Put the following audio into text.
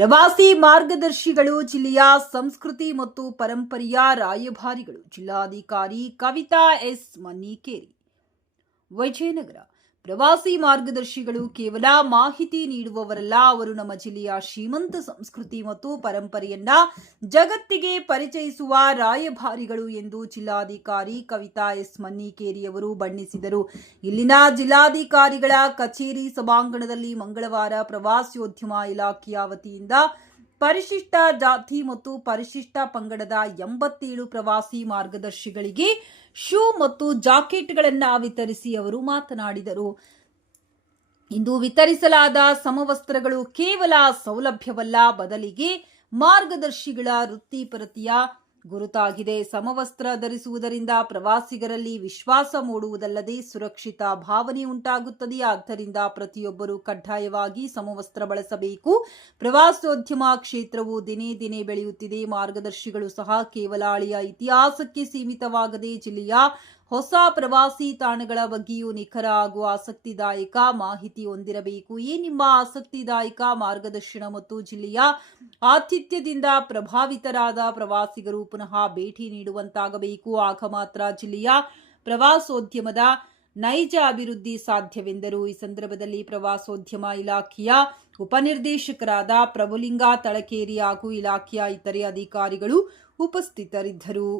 ಪ್ರವಾಸಿ ಮಾರ್ಗದರ್ಶಿಗಳು, ಜಿಲ್ಲೆಯ ಸಂಸ್ಕೃತಿ ಮತ್ತು ಪರಂಪರೆಯ ರಾಯಭಾರಿಗಳು. ಜಿಲ್ಲಾಧಿಕಾರಿ ಕವಿತಾ ಎಸ್ ಮನ್ನಿಕೇರಿ, ವಿಜಯನಗರ. ಪ್ರವಾಸಿ ಮಾರ್ಗದರ್ಶಿಗಳು ಕೇವಲ ಮಾಹಿತಿ ನೀಡುವವರಲ್ಲ, ಅವರು ನಮ್ಮ ಜಿಲ್ಲೆಯ ಶ್ರೀಮಂತ ಸಂಸ್ಕೃತಿ ಮತ್ತು ಪರಂಪರೆಯನ್ನ ಜಗತ್ತಿಗೆ ಪರಿಚಯಿಸುವ ರಾಯಭಾರಿಗಳು ಎಂದು ಜಿಲ್ಲಾಧಿಕಾರಿ ಕವಿತಾ ಎಸ್ ಮನ್ನಿಕೇರಿ ಅವರು ಬಣ್ಣಿಸಿದರು. ಇಲ್ಲಿನ ಜಿಲ್ಲಾಧಿಕಾರಿಗಳ ಕಚೇರಿ ಸಭಾಂಗಣದಲ್ಲಿ ಮಂಗಳವಾರ ಪ್ರವಾಸೋದ್ಯಮ ಇಲಾಖೆಯ ವತಿಯಿಂದ ಪರಿಶಿಷ್ಟ ಜಾತಿ ಮತ್ತು ಪರಿಶಿಷ್ಟ ಪಂಗಡದ 87 ಪ್ರವಾಸಿ ಮಾರ್ಗದರ್ಶಿಗಳಿಗೆ ಶೂ ಮತ್ತು ಜಾಕೆಟ್ಗಳನ್ನು ವಿತರಿಸಿ ಅವರು ಮಾತನಾಡಿದರು. ಇಂದು ವಿತರಿಸಲಾದ ಸಮವಸ್ತ್ರಗಳು ಕೇವಲ ಸೌಲಭ್ಯವಲ್ಲ, ಬದಲಿಗೆ ಮಾರ್ಗದರ್ಶಿಗಳ ವೃತ್ತಿಪರತೆಯ ಗುರುತಾಗಿದೆ. ಸಮವಸ್ತ್ರ ಧರಿಸುವುದರಿಂದ ಪ್ರವಾಸಿಗರಲ್ಲಿ ವಿಶ್ವಾಸ ಮೂಡುವುದಲ್ಲದೆ ಸುರಕ್ಷಿತ ಭಾವನೆ ಉಂಟಾಗುತ್ತದೆ. ಆದ್ದರಿಂದ ಪ್ರತಿಯೊಬ್ಬರೂ ಕಡ್ಡಾಯವಾಗಿ ಸಮವಸ್ತ್ರ ಬಳಸಬೇಕು. ಪ್ರವಾಸೋದ್ಯಮ ಕ್ಷೇತ್ರವು ದಿನೇ ದಿನೇ ಬೆಳೆಯುತ್ತಿದೆ. ಮಾರ್ಗದರ್ಶಿಗಳು ಸಹ ಕೇವಲ ಹಳೆಯ ಇತಿಹಾಸಕ್ಕೆ ಸೀಮಿತವಾಗದೆ ಜಿಲ್ಲೆಯ ಹೊಸ ಪ್ರವಾಸಿ ತಾಣಗಳ ಬಗ್ಗೆಯೂ ನಿಖರ ಹಾಗೂ ಆಸಕ್ತಿದಾಯಕ ಮಾಹಿತಿ ಹೊಂದಿರಬೇಕು. ಈ ನಿಮ್ಮ ಆಸಕ್ತಿದಾಯಕ ಮಾರ್ಗದರ್ಶನ ಮತ್ತು ಜಿಲ್ಲೆಯ ಆತಿಥ್ಯದಿಂದ ಪ್ರಭಾವಿತರಾದ ಪ್ರವಾಸಿಗರು ಪುನಃ ಭೇಟಿ ನೀಡುವಂತಾಗಬೇಕು. ಆಗ ಮಾತ್ರ ಜಿಲ್ಲೆಯ ಪ್ರವಾಸೋದ್ಯಮದ ನೈಜ ಅಭಿವೃದ್ಧಿ ಸಾಧ್ಯವೆಂದರು. ಈ ಸಂದರ್ಭದಲ್ಲಿ ಪ್ರವಾಸೋದ್ಯಮ ಇಲಾಖೆಯ ಉಪನಿರ್ದೇಶಕರಾದ ಪ್ರಭುಲಿಂಗ ತಳಕೇರಿ ಹಾಗೂ ಇಲಾಖೆಯ ಇತರೆ ಅಧಿಕಾರಿಗಳು ಉಪಸ್ಥಿತರಿದ್ದರು.